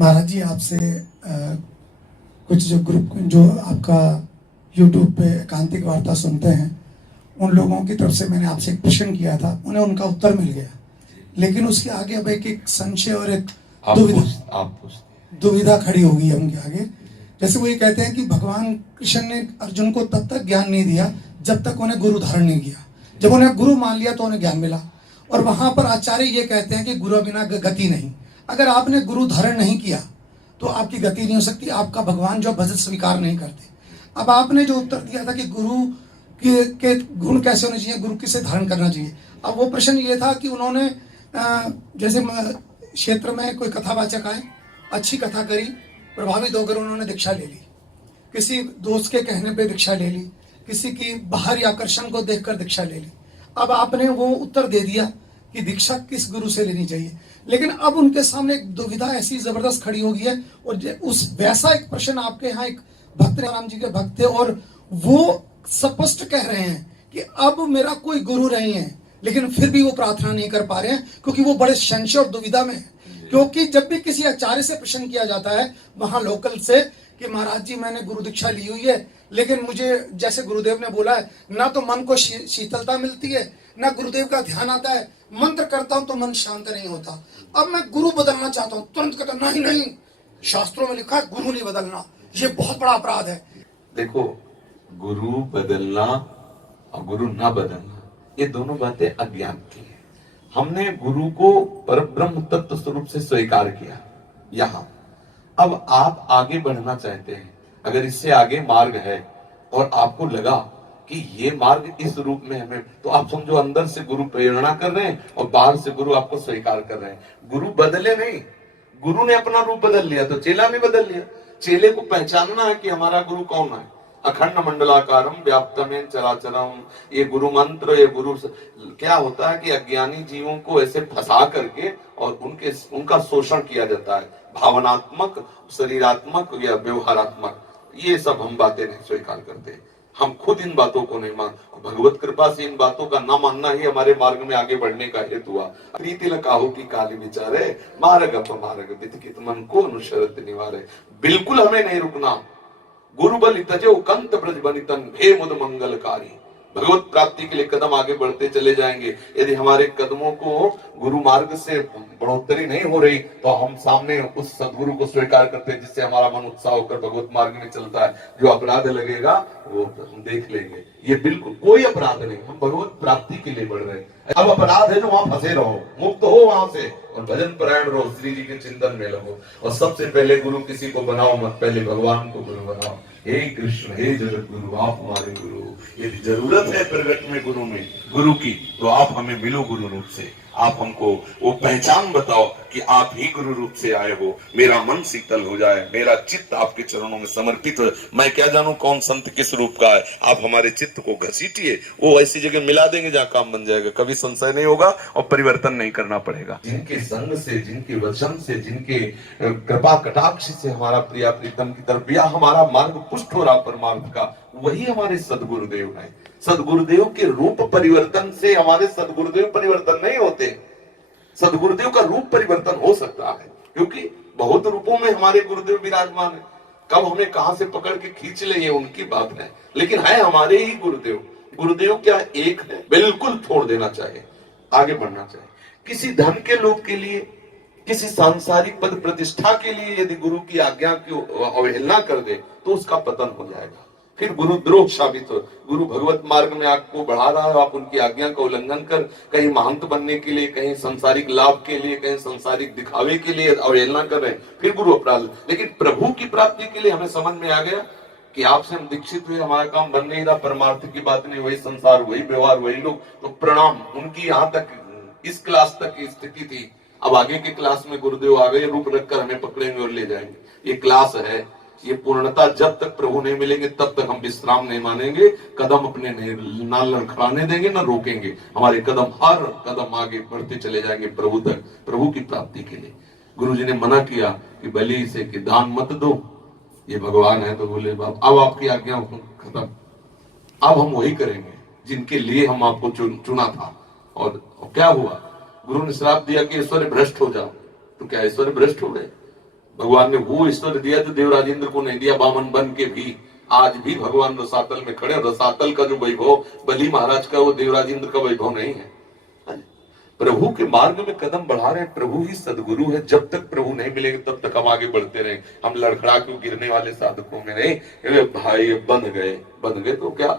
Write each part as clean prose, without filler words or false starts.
महाराज जी आपसे कुछ जो ग्रुप जो आपका यूट्यूब पे एकांतिक वार्ता सुनते हैं उन लोगों की तरफ से मैंने आपसे एक प्रश्न किया था, उन्हें उनका उत्तर मिल गया, लेकिन उसके आगे अब एक संशय और एक दुविधा खड़ी होगी उनके आगे। जैसे वो ये कहते हैं कि भगवान कृष्ण ने अर्जुन को तब तक ज्ञान नहीं दिया जब तक उन्हें गुरु धारण नहीं किया, जब उन्हें गुरु मान लिया तो उन्हें ज्ञान मिला। और वहां पर आचार्य ये कहते हैं कि गुरु बिना गति नहीं, अगर आपने गुरु धारण नहीं किया तो आपकी गति नहीं हो सकती, आपका भगवान जो भजन स्वीकार नहीं करते। अब आपने जो उत्तर दिया था कि गुरु के गुण कैसे होने चाहिए, गुरु किसे धारण करना चाहिए, अब वो प्रश्न ये था कि उन्होंने जैसे क्षेत्र में कोई कथावाचक आए, अच्छी कथा करी, प्रभावित होकर उन्होंने दीक्षा ले ली, किसी दोस्त के कहने पे दीक्षा ले ली, किसी की बाहरी आकर्षण को देखकर दीक्षा ले ली। अब आपने वो उत्तर दे दिया कि दीक्षा किस गुरु से लेनी चाहिए, लेकिन अब उनके सामने एक दुविधा ऐसी जबरदस्त खड़ी हो गई है। और उस वैसा एक प्रश्न आपके यहाँ एक भक्त राम जी के भक्त थे और वो स्पष्ट कह रहे हैं कि अब मेरा कोई गुरु नहीं है, लेकिन फिर भी वो प्रार्थना नहीं कर पा रहे हैं क्योंकि वो बड़े संशय और दुविधा में है। क्योंकि जब भी किसी आचार्य से प्रश्न किया जाता है वहां लोकल से कि महाराज जी मैंने गुरु दीक्षा ली हुई है, लेकिन मुझे जैसे गुरुदेव ने बोला है ना तो मन को शीतलता मिलती है, ना गुरुदेव का ध्यान आता है, मंत्र करता हूं तो मन शांत नहीं होता, अब मैं गुरु बदलना चाहता हूं, तुरंत कहता नहीं नहीं, शास्त्रों में लिखा है गुरु नहीं बदलना, ये बहुत बड़ा अपराध है। देखो, गुरु बदलना और गुरु ना बदलना ये दोनों बातें अज्ञान की है। हमने गुरु को परब्रह्म तत्व स्वरूप से स्वीकार किया यहाँ। अब आप आगे बढ़ना चाहते हैं, अगर इससे आगे मार्ग है और आपको लगा कि ये मार्ग इस रूप में हमें, तो आप समझो अंदर से गुरु प्रेरणा कर रहे हैं और बाहर से गुरु आपको स्वीकार कर रहे हैं। गुरु बदले नहीं, गुरु ने अपना रूप बदल लिया तो चेला ने बदल लिया। चेले को पहचानना है कि हमारा गुरु कौन है। अखंड मंडलाकारम व्याप्तमेन चराचरम, ये गुरु मंत्र, ये गुरु क्या होता है कि अज्ञानी जीवों को ऐसे फंसा करके और उनका शोषण किया जाता है, भावनात्मक, शरीरात्मक या व्यवहारात्मक, ये सब हम बातें नहीं स्वीकार करते। हम खुद इन बातों को नहीं मान, भगवत कृपा से इन बातों का ना मानना ही हमारे मार्ग में आगे बढ़ने का हेतु हुआ। प्रीति लकाहो की काली विचारे मार्ग अपमार्ग वितकित मन को अनुशरत निवारे। बिल्कुल हमें नहीं रुकना। गुरु बलि तजो कंत ब्रज बनितन भे मुद मंगलकारी। भगवत प्राप्ति के लिए कदम आगे बढ़ते चले जाएंगे। यदि हमारे कदमों को गुरु मार्ग से बढ़ोतरी नहीं हो रही तो हम सामने उस सदगुरु को स्वीकार करते हैं जिससे हमारा मन उत्साह होकर भगवत मार्ग में चलता है। जो अपराध लगेगा वो हम देख लेंगे। ये बिल्कुल कोई अपराध नहीं, हम भगवत प्राप्ति के लिए बढ़ रहे हैं। अब अपराध है जो वहां फंसे रहो, मुक्त हो वहां से और भजन परायण रहो, श्री जी के चिंतन में लगो। और सबसे पहले गुरु किसी को बनाओ मत, पहले भगवान को गुरु बनाओ। हे कृष्ण, हे जगत गुरु, आप हमारे गुरु। यदि जरूरत है प्रगट में गुरु की तो आप हमें मिलो गुरु रूप से। आप हमको वो पहचान बताओ कि आप ही गुरु रूप से आए हो। मेरा मन शीतल हो जाए, मेरा चित्त आपके चरणों में समर्पित हो। मैं क्या जानूं कौन संत किस रूप का है। आप हमारे चित्त को घसीटिए, वो ऐसी जगह मिला देंगे जहां काम बन जाएगा, कभी संशय नहीं होगा और परिवर्तन नहीं करना पड़ेगा। जिनके संग से, जिनके वचन से, जिनके कृपा कटाक्ष से हमारा प्रिया प्रीतम की तरफ या हमारा मार्ग पुष्ट हो रहा परमार्थ का, वही हमारे सदगुरुदेव हैं। सदगुरुदेव के रूप परिवर्तन से हमारे सदगुरुदेव परिवर्तन नहीं होते। सदगुरुदेव का रूप परिवर्तन हो सकता है क्योंकि बहुत रूपों में हमारे गुरुदेव विराजमान है। कब हमें कहां से पकड़ के खींच ले ये उनकी बात है, लेकिन है हमारे ही गुरुदेव। गुरुदेव क्या एक है, बिल्कुल छोड़ देना चाहिए, आगे बढ़ना चाहिए। किसी धन के लोभ के लिए, किसी सांसारिक पद प्रतिष्ठा के लिए यदि गुरु की आज्ञा की अवहेलना कर दे तो उसका पतन हो जाएगा, फिर गुरुद्रोह साबित हो। गुरु भगवत मार्ग में आपको बढ़ा रहा है, आप उनकी आज्ञा का उल्लंघन कर कहीं महंत बनने के लिए, कहीं सांसारिक लाभ के लिए, कहीं सांसारिक दिखावे के लिए अवहेलना कर रहे हैं, फिर गुरु अपराध। लेकिन प्रभु की प्राप्ति के लिए हमें समझ में आ गया कि आपसे हम दीक्षित हुए, हमारा काम बन नहीं रहा, परमार्थ की बात नहीं, वही संसार, वही व्यवहार, वही लोग, तो प्रणाम। उनकी यहाँ तक इस क्लास तक की स्थिति थी। अब आगे के क्लास में गुरुदेव आ गए, रूप रखकर हमें पकड़ेंगे और ले जाएंगे। ये क्लास है, ये पूर्णता जब तक प्रभु नहीं मिलेंगे तब तक हम विश्राम नहीं मानेंगे, कदम अपने नहीं ना लड़खड़ाने देंगे, ना रोकेंगे। हमारे कदम हर कदम आगे बढ़ते चले जाएंगे प्रभु तक, प्रभु की प्राप्ति के लिए। गुरु जी ने मना किया कि बलि से कि दान मत दो, ये भगवान है। तो बोले बाप अब आपकी आज्ञा खत्म, अब हम वही करेंगे जिनके लिए हम आपको चुना था। और क्या हुआ, गुरु ने श्राप दिया कि ऐश्वर्य भ्रष्ट हो जाओ। तो क्या ऐश्वर्य भ्रष्ट हो गए? भगवान ने वो ईश्वर दिया तो देवराजेंद्र को नहीं दिया, बामन बन के भी। आज भी भगवान रसातल में खड़े, रसातल का जो वैभव बली महाराज का, वो देवराजेंद्र का वैभव नहीं है। प्रभु के मार्ग में कदम बढ़ा रहे, प्रभु ही सदगुरु है। जब तक प्रभु नहीं मिलेंगे तब तक हम आगे बढ़ते रहे। हम लड़खड़ा क्यों गिरने वाले साधकों में नहीं, भाई बन गए तो क्या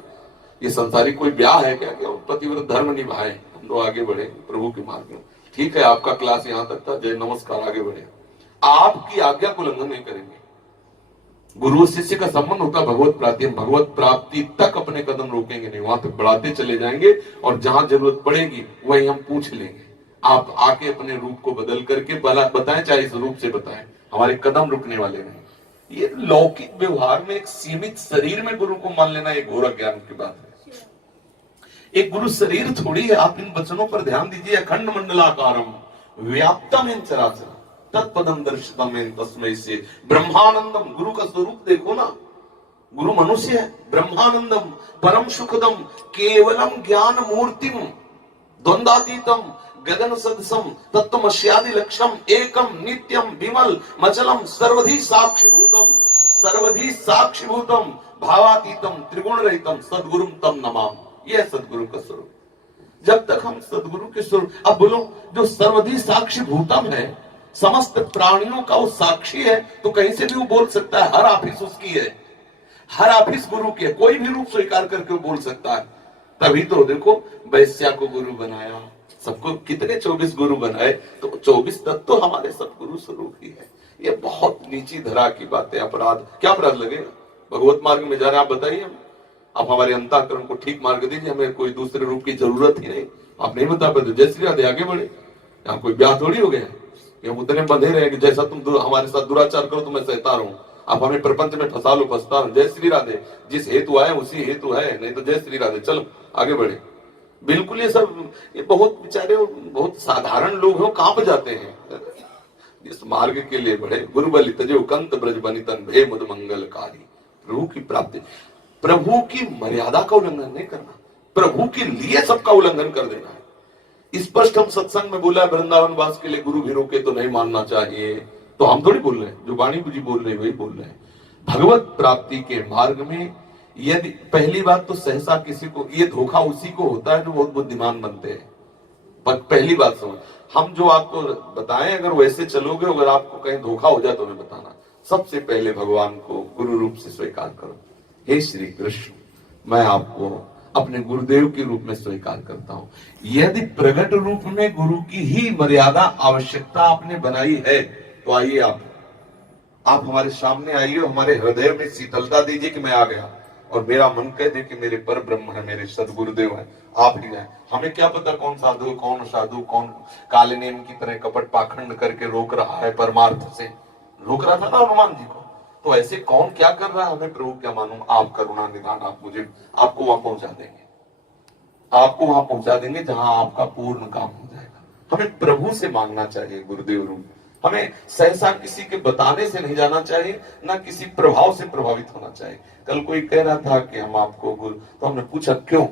ये संसारी कोई ब्याह है क्या, पतिव्रत धर्म निभाए, हम लोग आगे बढ़े प्रभु के मार्ग में। ठीक है, आपका क्लास यहाँ तक था, जय नमस्कार, आगे बढ़े। आपकी आज्ञा को उल्लंघन नहीं करेंगे। गुरु शिष्य का संबंध होता भगवत प्राप्ति, हम भगवत प्राप्ति तक अपने कदम रोकेंगे नहीं, वहां तक बढ़ाते चले जाएंगे और जहां जरूरत पड़ेगी वही हम पूछ लेंगे। आप आके अपने रूप को बदल करके बताएं, चाहे इस रूप से बताएं, हमारे कदम रुकने वाले नहीं। ये लौकिक व्यवहार में एक सीमित शरीर में गुरु को मान लेना एक घोर ज्ञान की बात है। एक गुरु शरीर थोड़ी है। आप इन वचनों पर ध्यान दीजिए। अखंड मंडलाकारम व्याप्तम चराचर तत्पदम दर्शितम तस्मै से ब्रह्मानंदम। गुरु का स्वरूप देखो ना, गुरु मनुष्य है। ब्रह्मानंदम परम सुखदम केवलम ज्ञान मूर्तिम द्वंद्वातीतम गगन सदसम तत्वमस्यादि लक्ष्यम एकम नित्यम विमल मचलम सर्वधि साक्षीभूतम भावातीतम त्रिगुण रहितम सद्गुरुम तम नमाम। यह सद्गुरु का स्वरूप। जब तक हम सद्गुरु के स्वरूप, अब बोलो, जो सर्वधि साक्षीभूतम है, समस्त प्राणियों का वो साक्षी है, तो कहीं से भी वो बोल सकता है। हर ऑफिस उसकी है, हर ऑफिस गुरु की है, कोई भी रूप स्वीकार करके वो बोल सकता है। तभी तो देखो वैश्या को गुरु बनाया, सबको कितने 24 गुरु बनाए, तो 24 तत्व तो हमारे सदगुरु स्वरूप ही है। ये बहुत नीची धरा की बात है। अपराध, क्या अपराध लगेगा? भगवत मार्ग में जा रहे, आप बताइए, आप हमारे अंतःकरण को ठीक मार्ग दीजिए, हमें कोई दूसरे रूप की जरूरत ही नहीं। आप नहीं बता पाते, जय श्री राधे, आगे बढ़े। यहाँ कोई ब्याह थोड़ी हो गया, हम उतने बंधे रहे कि जैसा तुम हमारे साथ दुराचार करो तो मैं सहता रहूं, आप हमें प्रपंच में फंसा लो, फंसता हूं। जय श्री राधे, जिस हेतु आए उसी हेतु है, नहीं तो जय श्री राधे, चलो आगे बढ़े। बिल्कुल ये सब, ये बहुत बेचारे बहुत साधारण लोग हैं, कांप जाते हैं। इस मार्ग के लिए बढ़े। गुरु बलि तजे कंत ब्रज बनितन भे मुद मंगलकारी। प्रभु की प्राप्ति, प्रभु की मर्यादा का उल्लंघन नहीं करना, प्रभु के लिए सबका उल्लंघन कर देना है। स्पष्ट हम सत्संग में बोला है, वृंदावन वास के लिए गुरु भी रोके तो नहीं मानना चाहिए, तो हम थोड़ी बोल रहे हैं, जो वाणी जी बोल रहे हैं वही बोल रहे हैं। भगवत प्राप्ति के मार्ग में यदि पहली बात तो सहसा किसी को, ये धोखा उसी को होता है जो बहुत बुद्धिमान बनते हैं। पर पहली बात समझ, हम जो आपको बताएं, अगर वैसे चलोगे, अगर आपको कहीं धोखा हो जाए तो हमें बताना। सबसे पहले भगवान को गुरु रूप से स्वीकार करो। हे श्री कृष्ण, मैं आपको अपने गुरुदेव के रूप में स्वीकार करता हूं। यदि प्रकट रूप में गुरु की ही मर्यादा आवश्यकता आपने बनाई है, तो आइए आप हमारे सामने आइए, हमारे हृदय में शीतलता दीजिए कि मैं आ गया, और मेरा मन कह दे कि मेरे पर ब्रह्म है, मेरे सदगुरुदेव है, आप ही हैं। हमें क्या पता कौन साधु, कौन काले नेम की तरह कपट पाखंड करके रोक रहा है, परमार्थ से रोक रहा था ना हनुमान जी को। तो ऐसे कौन क्या कर रहा है, हमें प्रभु क्या मालूम। आप करुणा निधान, आप मुझे, आपको वहां पहुंचा देंगे, आपको वहां पहुंचा देंगे जहां आपका पूर्ण काम हो जाएगा। हमें प्रभु से मांगना चाहिए गुरुदेव रूप। हमें सहसा किसी के बताने से नहीं जाना चाहिए, ना किसी प्रभाव से प्रभावित होना चाहिए। कल कोई कह रहा था कि हम आपको गुरु, तो हमने पूछा क्यों?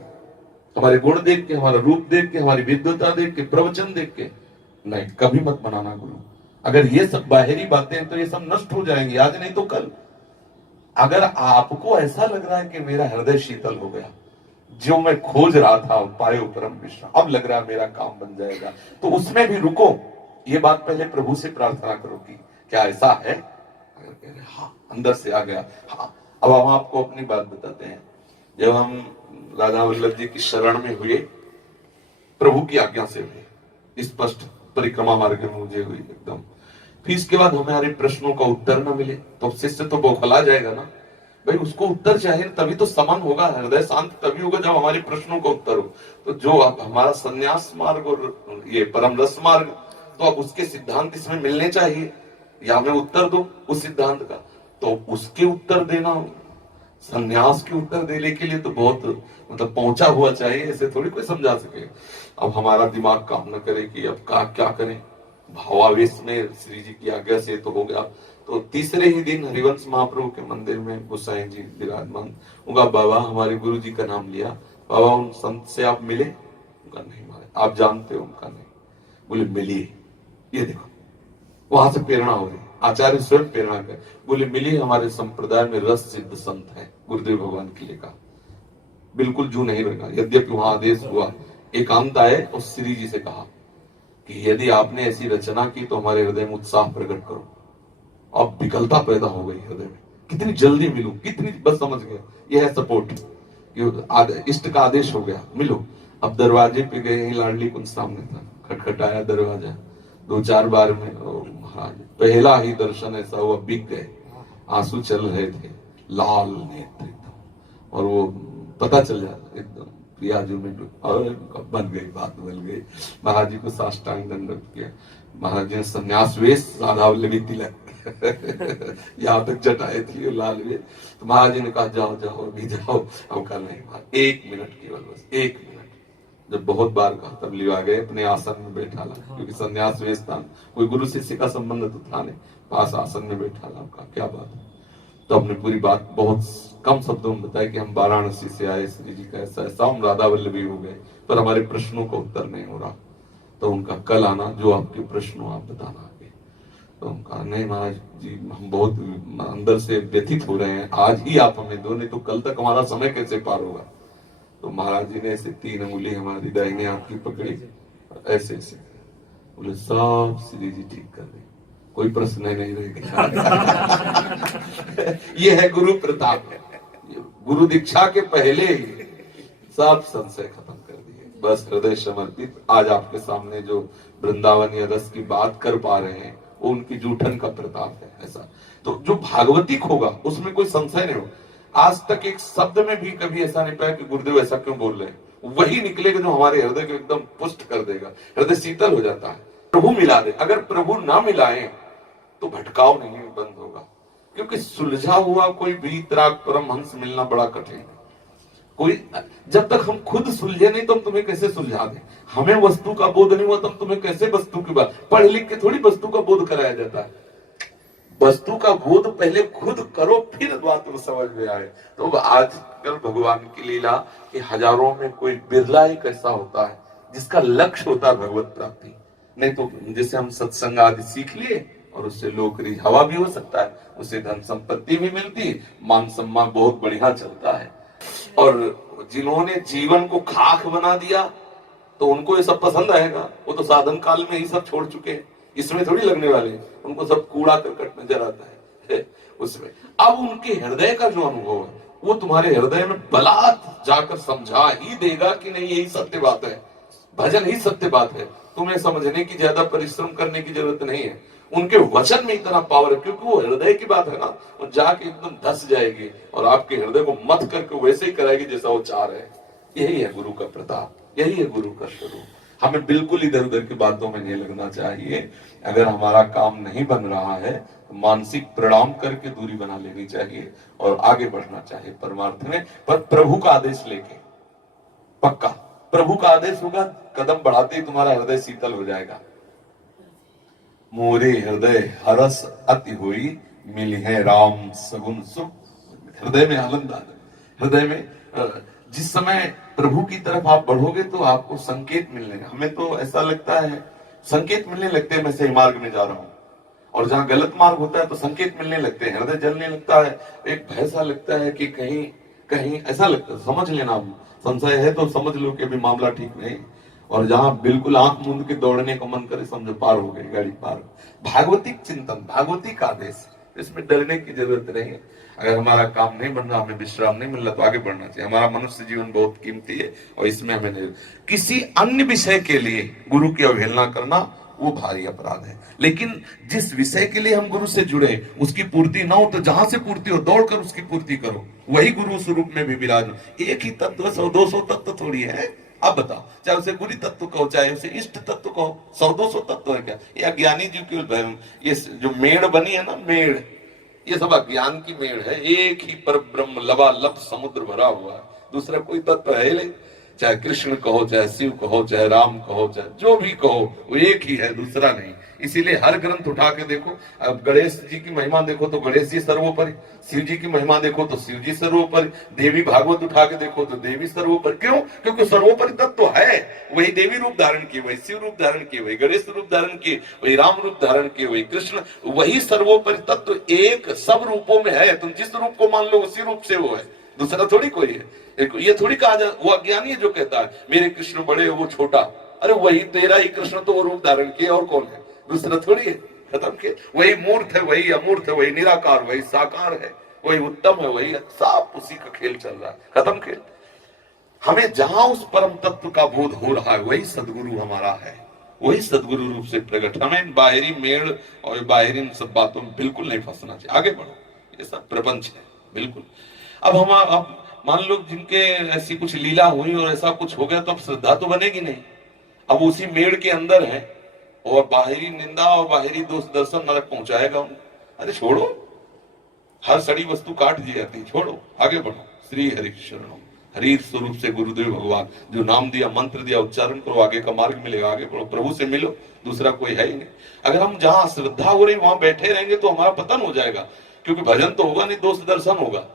हमारे गुण देख के, हमारा रूप देख के, हमारी विद्वता देख के, प्रवचन देख के? नहीं, कभी मत बनाना गुरु। अगर ये सब बाहरी बातें हैं तो ये सब नष्ट हो जाएंगी, आज नहीं तो कल। अगर आपको ऐसा लग रहा है कि मेरा हृदय शीतल हो गया, जो मैं खोज रहा था पायो परम विश्राम, अब लग रहा है मेरा काम बन जाएगा, तो उसमें भी रुको। ये बात पहले प्रभु से प्रार्थना करो कि क्या ऐसा है? अगर कह रहे हाँ, अंदर से आ गया, हाँ। अब हम आपको अपनी बात बताते हैं। जब हम राधा वल्लभ जी की शरण में हुए, प्रभु की आज्ञा से हुए, स्पष्ट परिक्रमा मार्ग में मुझे हुई एकदम। फिर इसके बाद हमारे प्रश्नों का उत्तर न मिले तो शिष्य तो बौखला जाएगा ना भाई, उसको उत्तर चाहिए, तभी तो समन होगा, हृदय शांत तभी होगा जब हमारे प्रश्नों का उत्तर हो। तो जो अब हमारा संन्यास मार्ग और ये परम रस मार्ग, तो अब उसके सिद्धांत इसमें मिलने चाहिए, या हमें उत्तर दो उस सिद्धांत का, तो उसके उत्तर देना, संन्यास के उत्तर देने के लिए तो बहुत मतलब पहुंचा हुआ चाहिए, ऐसे थोड़ी कोई समझा सके। अब हमारा दिमाग काम न करे कि अब क्या करें, भावावेश में श्री जी की आज्ञा से तो हो गया। तो तीसरे ही दिन हरिवंश महाप्रभु के मंदिर में गोसाई जी विराजमान, उनका बाबा हमारे गुरु जी का नाम लिया, बाबा उन संत से आप मिले? उनका नहीं मारे, आप जानते हो? उनका नहीं। बोले मिलिए। ये देखो वहां से प्रेरणा हो रही, आचार्य स्वयं प्रेरणा कर बोले, मिली हमारे संप्रदाय में रस सिद्ध संत है, गुरुदेव भगवान के लिए कहा, बिल्कुल जू नहीं लगा। यद्यपि वहां आदेश हुआ, एकांत आए और श्री जी से कहा कि यदि आपने ऐसी रचना की तो हमारे हृदय में उत्साह प्रकट करो। अब विकलता पैदा हो गई हृदय में, कितनी जल्दी मिलूं, कितनी, बस समझ गया यह है सपोर्ट, इष्ट का आदेश हो गया, मिलो। अब दरवाजे पे गए, यही लाडली कुंज सामने था, खटखटाया दरवाजा, 2-4 बार में महाराज पहला ही दर्शन ऐसा हुआ, बिक गए, आंसू चल रहे थे, लाल नेत्र एकदम, और वो पता चल जाता एकदम प्रियाजू में, और बन गई, बात बन गई। महाराज जी को साष्टांग दंडवत किया, महाराज जी ने संन्यास वेश, राधा वल्लभी तिलक यहाँ तक जटाए थी लाल वे, तो महाराज जी ने कहा जाओ जाओ अभी जाओ। अब कहा नहीं, 1 मिनट केवल, बस 1 मिनट। जब बहुत बार कहा तब लिवा गए, अपने आसन में बैठा ला, क्योंकि संन्यास वेश था, कोई गुरु शिष्य का संबंध तो था नहीं, पास आसन में बैठा ला। कहा क्या बात है, तो हमने पूरी बात बहुत कम शब्दों में बताया कि हम वाराणसी से आए, श्री जी का ऐसा ऐसा, हम राधा वल्लभी हो गए, पर हमारे प्रश्नों का उत्तर नहीं हो रहा, तो उनका कल आना, जो आपके प्रश्न हो आप बताना आगे। तो हम कहा नहीं महाराज जी, हम बहुत अंदर से व्यथित हो रहे हैं, आज ही आप हमें दो, नहीं तो कल तक हमारा समय कैसे पार होगा। तो महाराज जी ने ऐसे 3 अंगुली हमारी दाहिने हाथ की पकड़ी, ऐसे ऐसे बोले, सब श्री जी ठीक कर दे, कोई प्रश्न नहीं रहेगा। ये है गुरु प्रताप, गुरु दीक्षा के पहले ही सब संशय खत्म कर दिए, बस हृदय समर्पित। आज आपके सामने जो वृंदावन या रस की बात कर पा रहे हैं, वो उनकी जूठन का प्रताप है। ऐसा तो जो भागवतिक होगा उसमें कोई संशय नहीं होगा। आज तक एक शब्द में भी कभी ऐसा नहीं पाया कि गुरुदेव ऐसा क्यों बोल रहे हैं, वही निकलेगा जो हमारे हृदय को एकदम पुष्ट कर देगा, हृदय शीतल हो जाता है। प्रभु मिला दे, अगर प्रभु ना मिलाए तो भटकाव नहीं बंद होगा, क्योंकि सुलझा हुआ कोई वीतराग परमहंस मिलना बड़ा कठिन है। कोई, जब तक हम खुद सुलझे नहीं तो हम तुम्हें कैसे सुलझा दें, हमें वस्तु का बोध नहीं हुआ तो हम तुम्हें कैसे वस्तु की बात, पढ़ लिख के थोड़ी वस्तु का बोध कराया जाता है, वस्तु का बोध पहले खुद करो फिर बात में समझ में आए। तो आजकल भगवान की लीला कि हजारों में कोई बिरला एक ऐसा होता है जिसका लक्ष्य होता है भगवत प्राप्ति, नहीं तो जैसे हम सत्संग आदि सीख लिए और उससे लोक रिझावा भी हो सकता है, उससे धन संपत्ति भी मिलती, मान सम्मान बहुत बढ़िया चलता है। और जिन्होंने जीवन को खाक बना दिया तो उनको ये सब पसंद आएगा, वो तो साधन काल में ही सब छोड़ चुके हैं, इसमें थोड़ी लगने वाले, उनको सब कूड़ा करकट नजर आता है उसमें। अब उनके हृदय का जो अनुभव है वो तुम्हारे हृदय में बलात् जाकर समझा ही देगा कि नहीं यही सत्य बात है, भजन ही सत्य बात है, तुम्हें समझने की ज्यादा परिश्रम करने की जरूरत नहीं है। उनके वचन में इतना पावर है, क्योंकि वो हृदय की बात है ना, वो जाके एकदम धस जाएगी और आपके हृदय को मत करके वैसे ही कराएगी जैसा वो चाह रहे हैं। यही है गुरु का प्रताप, यही है गुरु का स्वरूप। हमें बिल्कुल इधर उधर की बातों में नहीं लगना चाहिए। अगर हमारा काम नहीं बन रहा है तो मानसिक प्रणाम करके दूरी बना लेनी चाहिए और आगे बढ़ना चाहिए परमार्थ में, पर प्रभु का आदेश लेके। पक्का प्रभु का आदेश होगा, कदम बढ़ाते ही तुम्हारा हृदय शीतल हो जाएगा। मोरे हृदय हरस अति हुई, मिली है राम सगुन सुख। हृदय में आनंद आ जाए, हृदय में जिस समय प्रभु की तरफ आप बढ़ोगे तो आपको संकेत मिलने, हमें तो ऐसा लगता है संकेत मिलने लगते हैं मैं सही मार्ग में जा रहा हूं, और जहां गलत मार्ग होता है तो संकेत मिलने लगते हैं, हृदय जलने लगता है, एक भय सा लगता है कि कहीं कहीं ऐसा लगता है, समझ लेना, संशय है तो समझ लो कि अभी मामला ठीक नहीं। और जहां बिल्कुल आंख मूंद के दौड़ने का मन करे समझो पार हो गई गाड़ी पार। भागवतिक चिंतन, भागवतिक आदेश, इसमें डरने की जरूरत नहीं है। अगर हमारा काम नहीं बन रहा, हमें विश्राम नहीं मिल रहा तो आगे बढ़ना चाहिए। हमारा मनुष्य जीवन बहुत कीमती है और इसमें हमें नहीं, किसी अन्य विषय के लिए गुरु की अवहेलना करना वो भारी अपराध है। लेकिन जिस विषय के लिए हम गुरु से जुड़े उसकी पूर्ति ना हो तो जहां से पूर्ति हो दौड़कर उसकी पूर्ति करो, वही गुरु स्वरूप में भी विराज। एक ही तत्व 100-200 तत्व थोड़ी है। अब बताओ, चाहे उसे गुरु तत्व कहो चाहे उसे इष्ट तत्व कहो, 100-200 तत्व है क्या? ये अज्ञानी जी की ये जो मेड़ बनी है ना, मेड़, ये सब अज्ञान की मेड़ है। एक ही पर ब्रह्म लबालब समुद्र भरा हुआ है, दूसरा कोई तत्व है नहीं। चाहे कृष्ण कहो, चाहे शिव कहो, चाहे राम कहो, चाहे जो भी कहो, वो एक ही है, दूसरा नहीं। इसीलिए हर ग्रंथ उठा के देखो, अब गणेश जी की महिमा देखो तो गणेश जी सर्वोपरि, शिव जी की महिमा देखो तो शिव जी सर्वोपरि, देवी भागवत उठा के देखो तो देवी सर्वोपरि। क्यों? क्योंकि सर्वोपरि तत्व तो है, वही देवी रूप धारण किए, वही शिव रूप धारण किए, वही गणेश रूप धारण किए, वही राम रूप धारण किए, वही कृष्ण, वही सर्वोपरि तत्व तो एक सब रूपों में है। तुम जिस रूप को मान लो उसी रूप से वो है, दूसरा थोड़ी कोई है। ये थोड़ी कहा जाए, वो अज्ञानी है जो कहता है मेरे कृष्ण बड़े वो छोटा, अरे वही तेरा ही कृष्ण तो वो रूप धारण किए, और कौन है, दूसरा थोड़ी है। खत्म के, वही मूर्त है, वही अमूर्त है, वही निराकार, वही साकार है, वही उत्तम है, वही सब उसी का खेल चल रहा है। खत्म खेल। हमें जहां उस परम तत्व का बोध हो रहा है वही सदगुरु हमारा है, वही सदगुरु रूप से प्रकट। हमें बाहरी मेड़ और बाहरी इन सब बातों में बिल्कुल नहीं फंसना चाहिए। आगे बढ़ो, ये सब प्रपंच है बिल्कुल। अब मान लो जिनके ऐसी कुछ लीला हुई और ऐसा कुछ हो गया तो अब श्रद्धा तो बनेगी नहीं। अब उसी मेड़ के अंदर है और बाहरी निंदा और बाहरी दोष दर्शन नरक पहुंचाएगा उनको। अरे छोड़ो, हर सड़ी वस्तु काट दी जाती, छोड़ो, आगे बढ़ो। श्री हरि शरणम, हरि स्वरूप से गुरुदेव भगवान जो नाम दिया, मंत्र दिया, उच्चारण करो, आगे का मार्ग मिलेगा। आगे बढ़ो, प्रभु से मिलो, दूसरा कोई है ही नहीं। अगर हम जहां श्रद्धा हो रही वहां बैठे रहेंगे तो हमारा पतन हो जाएगा, क्योंकि भजन तो होगा नहीं, दोष दर्शन होगा।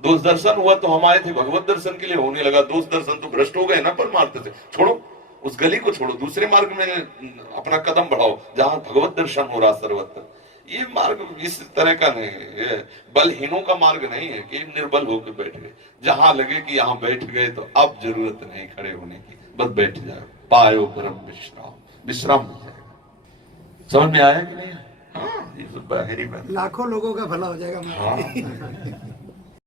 दोष दर्शन हुआ तो हम आए थे भगवत दर्शन के लिए, होने लगा दोष दर्शन तो भ्रष्ट हो गए ना परमार्थ से। छोड़ो, उस गली को छोड़ो, दूसरे मार्ग में अपना कदम बढ़ाओ जहां भगवत दर्शन हो रहा सर्वत्र। ये मार्ग इस तरह का नहीं है, ये बलहीनों का मार्ग नहीं है कि निर्बल होकर बैठ गए। जहां लगे कि यहाँ बैठ गए तो अब जरूरत नहीं खड़े होने की, बस बैठ जाओ, पायो परम विश्राम, विश्राम मिल जाएगा। समझ में आया कि नहीं? हाँ, ये बाहरी बात, लाखों लोगों का भला हो जाएगा। हाँ।